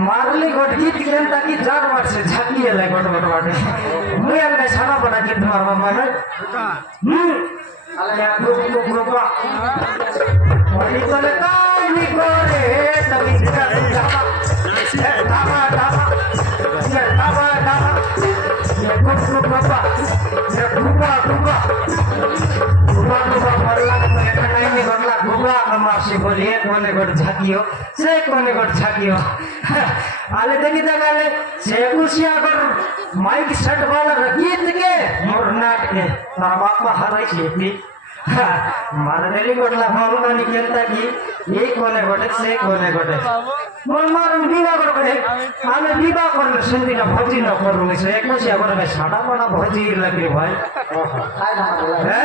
मारली गोट गीत गेल ताकि जार बार से झाकिए ले गोट गोट बाटे मुया ले छाना बड़ा गीत मारवा माने अले ग्रुप ग्रुपा वही तो ले काई करे तभी डाबा डाबा ये डाबा डाबा ये ग्रुप ग्रुपा ये ग्रुपा ग्रुपा मरला नहीं गरला गुबा मासी बोलिए कोने गोट झाकियो से कोने गोट झाकियो आले देखी तकाले से कुसिया कर माइक सेट वाला गीत के मोर नाट के तार बापा हराई छेपी मारे देली गोटला हम तो निकलता कि ये कोने गोटे से कोने गोटे मोर मारन विवाह करबे आले विवाह करले सुनती ना भजी न करू से एक कुसिया कर छाड़ा पड़ा भजी लगे भाई है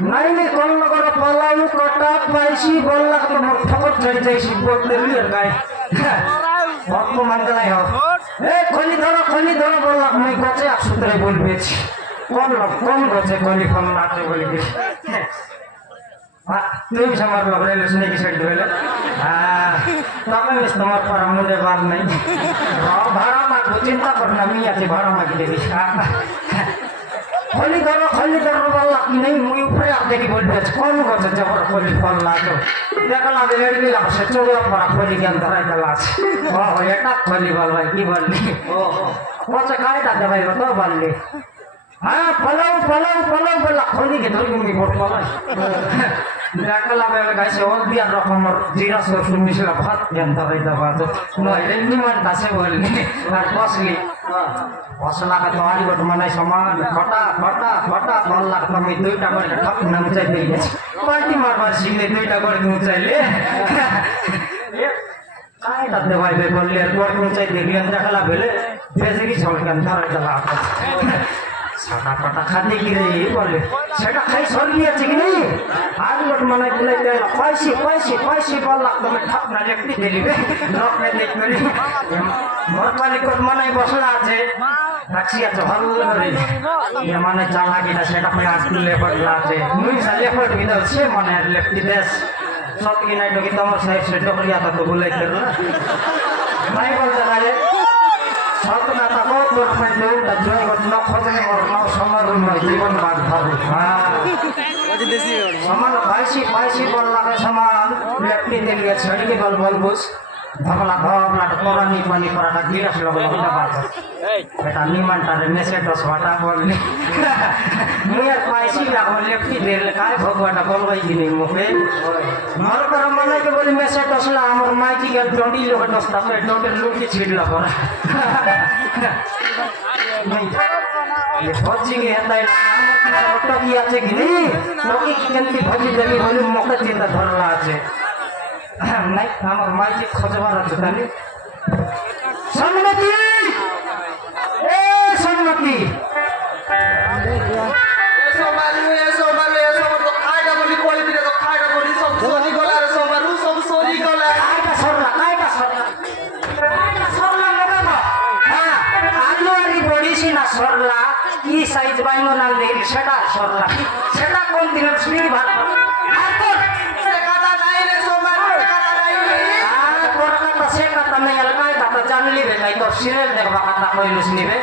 नहीं कौन नगर पलाऊ कटा पाइसी बोलला तो ठकट चढ़ जाइसी बोलते लियर गाय बाप को मान गलाई हो ए खोली धरो बोलला मैं गचे आप सूत्रे बोल बेच कौन गचे खोली फल नाटे बोली के तुम समार लग रहे सुने की साइड दोले तब इस तुम्हारे पर मुझे बात नहीं भाड़ा मार चिंता करना मैं आती भाड़ा मार के देखी खोली धरो बोलला कि नहीं मुई ऊपर आप देखी बोल बेच कौन गचे जबर खोली फल लातो देखला दे रेडी ला से चोगला पर खोली के अंदर आई गलास ओ एटा खोली बोल भाई की बोलली ओ पछे खाई दा भाई तो बोलली हाँ पलाऊ बोला खोली के धोई मुंगी बोट बोला देखला बेला गाइस और भी रकम जीरा सो मिसला भात के अंदर आई दा बात नो एनी मन दासे बोलली और बसली बसला का तोहारी गोट मनाई समान फटा बोलला कमी दुईटा कर ठप नमचाई दे गेछ पार्टी मारबार सिंगे दुईटा कर ऊंचाइले काय दते भाई बे बोलले कर ऊंचाई दे गेल देखला बेले बेसरी छोड़ के अंदर चला साटा पटा खाने की रे बोले सेटा खाई स्वर्गीय আছে কি नहीं आज लोग मना के ले पैसे बोलला तो मैं ठप ना लेके देली रे लोग में देख मेरी मोर मालिक को मनाई बसला আছে রাখিয়া তো ভালো করে ये माने चाला की ना सेटा में आज ले पड़ला আছে मुई साले पड़ भी से मने लेफ्टी देश सत की नाइट की तमर साइड से टोकरिया तो बोले कर नहीं बोलता रे सतना ता बहुत लोग में दे ता जोई को न खोजने और न समर में जीवन बात भावे हां देसी समान पैसी बोलला के समान लेफ्टी दे लिया छड़ी के बल बुस धमला तो कोरानी पानी पराठा गिरस लगल होता बात बेटा निमन तारे नेसे तो स्वाटा बोलली मुया पैसी लागो लेफ्टी दे ले काय भगवान बोलबै कि नहीं मुखे मर पर मने के बोली मेसे टसला हमर माइकी गेल टोडी लोग टसता पे टोडी लोग के छिड़ला पर नहीं ये भजी के हेता ऑटो की আছে कि नहीं लोकी की केंती भजी देली बोली मौका चिंता धरला আছে नहीं हमर माइकी खोजबार আছে ताली सन्मति ए सन्मति নাল দিল সেটা সরলা সেটা কোন দিনের শ্রী ভাত আর তোর সে কথা নাই রে সোমবার সে কথা নাই রে আর তোর কথা সে কথা নাই এলাকায় কথা জানলি বে নাই তোর সিরিয়াল দেখবা কথা কইলুস নিবে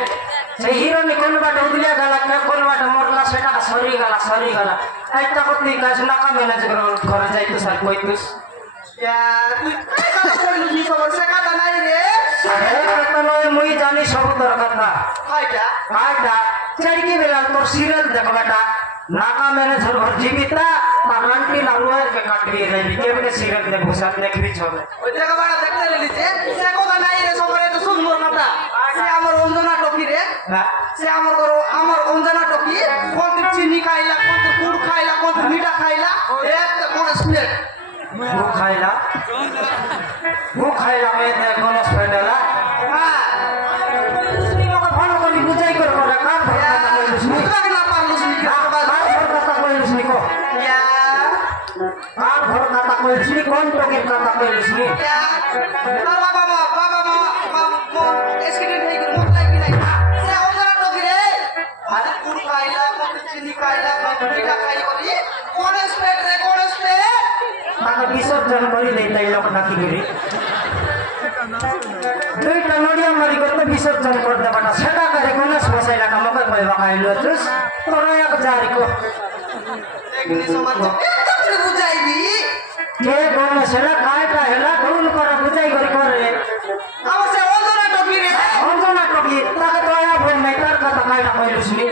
সেই হিরোনি কোন বাটে উদলিয়া গেল কোন বাটে মরলা সেটা সরি গেল একটা করতে কাজ না কামে না ঘরে যাইতো স্যার কইতুস তুই কথা কইলুস নি সোমবার সে কথা নাই রে মুই জানি সব তোর কথা হাইটা আইটা চড়কি বেলা তোর সিরিয়াল দেখবাটা নাকা ম্যানেজার ঘর জীবিতা পারান্টি লাউয়ের কে কাটবি রেবি কেমনে সিরিয়াল দেখবো সাথ দেখবি চলে ওই জায়গা বাড়া দেখতে লিছে সে কথা নাই রে সোমবার তো শুন মোর কথা সে আমার অঞ্জনা টকি রে সে আমার অঞ্জনা টকি কোন চিনি খাইলা কোন গুড় খাইলা কোন মিঠা খাইলা একটা কোন স্প্লেট ভু খাইলা মেয়ে গণেশ পেন্ডেলা হ্যাঁ ভালো করে বুঝাই করবো না কার ভর কথা কইলিস নি বুঝলাম না পারলুস নি কার ভর কথা কইলিস নি কো কার ভর কথা কইলিস নি কোন টকের কথা কইলিস নি বাবা এসকিডেন্ট হয়ে গেল মোট লাগি নাই সে অঞ্জনা টকি রে আজ গুড় খাইলা কোন চিনি খাইলা কোন মিঠা খাই করি কোন স্প্লেট রে কোন স্প্লেট তাকে বিসর্জন করি দেই তাই লোক নাকি করি দুইটা নড়িয়া মারি করতে বিসর্জন করে দেবাটা সেটা করে গণেশ বসাইলা আমাকে কইবা খাইলো তুস তোরা এক জারি কো দেখলি সমাজ তো বুঝাই দি কে গণেশ হেলা কায়টা হেলা ঢুল করে বুঝাই করে আমার সে অঞ্জনা টকি রে অঞ্জনা টকি তাকে তো আয়া বল নাই তার কথা কায়টা কইলিস নি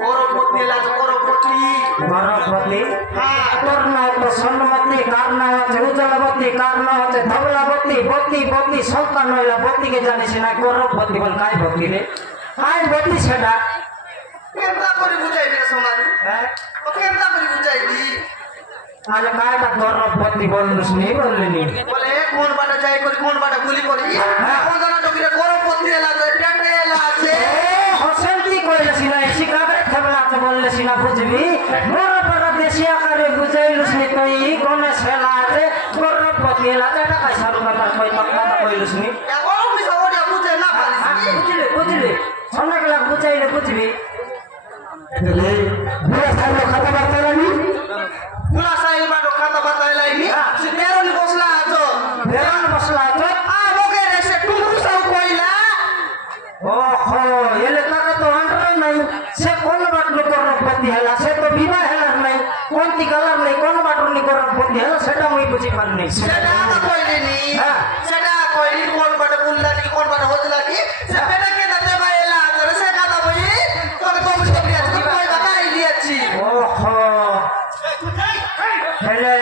করপতি লাজ করপতি গণপতি হ্যাঁ তোর নাম তো সন্নমতি কার নাম হচ্ছে উজ্জ্বলবতী কার নাম হচ্ছে ধবলাবতী বতী সন্তান হইলা বতীকে জানিস না গৌরবতী বল কাই বতী রে কাই বতী সেটা কেমতা করে বুঝাই দি সমাজ হ্যাঁ ও কেমতা করে বুঝাই দি আরে কায়টা গৌরবতী বললুস নি বললি নি বলে কোন বাটা যাই করি কোন বাটা গুলি করি অঞ্জনা টকি রে করপতি লাজ পেটে লাজ হসেন্তি কইলেছি না শিকাবে থাকলে আপনি বললেছি না বুঝবি মোর পাড়া দেশি আকারে বুঝাইলুস নি তুই গণেশ হেলা আছে গৌরবতী হেলা এটা কাই সারু কথা কইলুস নি এখন আমি সবটা বুঝে না পারি বুঝলি অনেক লাখ বুঝাইলে বুঝবি বুড়া সাহেব খাতা বার্তা লাগি পুরা সাইল বাটো খাতা বাতাই লাইনি সে বেরোনি বসলা আছো বেরন বসলা তো আ বকে রে সে টুমরু সাউ কইলা ওহো এলে তাকে তো আন্ডার নাই সে কোন বাটলো গৌরবতী হেলা সে তো বিবাহ হেলার নাই কোনটি কালার নাই কোন বাটনি গৌরবতী হেলা সেটা মুই বুঝি পারি নাই সেটা তো কইলিনি হ্যাঁ। সেটা কইলি কোন বাটা বুললা কি কোন বাটা হজলা কি সে বেটা কে দাতে বাইলা ধরে সে কথা বই তোকে তো মুঝে প্রিয়া কি কই বাতাই দিয়েছি ওহো হেলে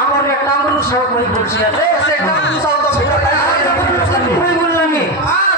আমার একটা আঙ্গুল সব মুই বলছি আছে সে টুমরু সাউ তো মুই বললাম হ্যাঁ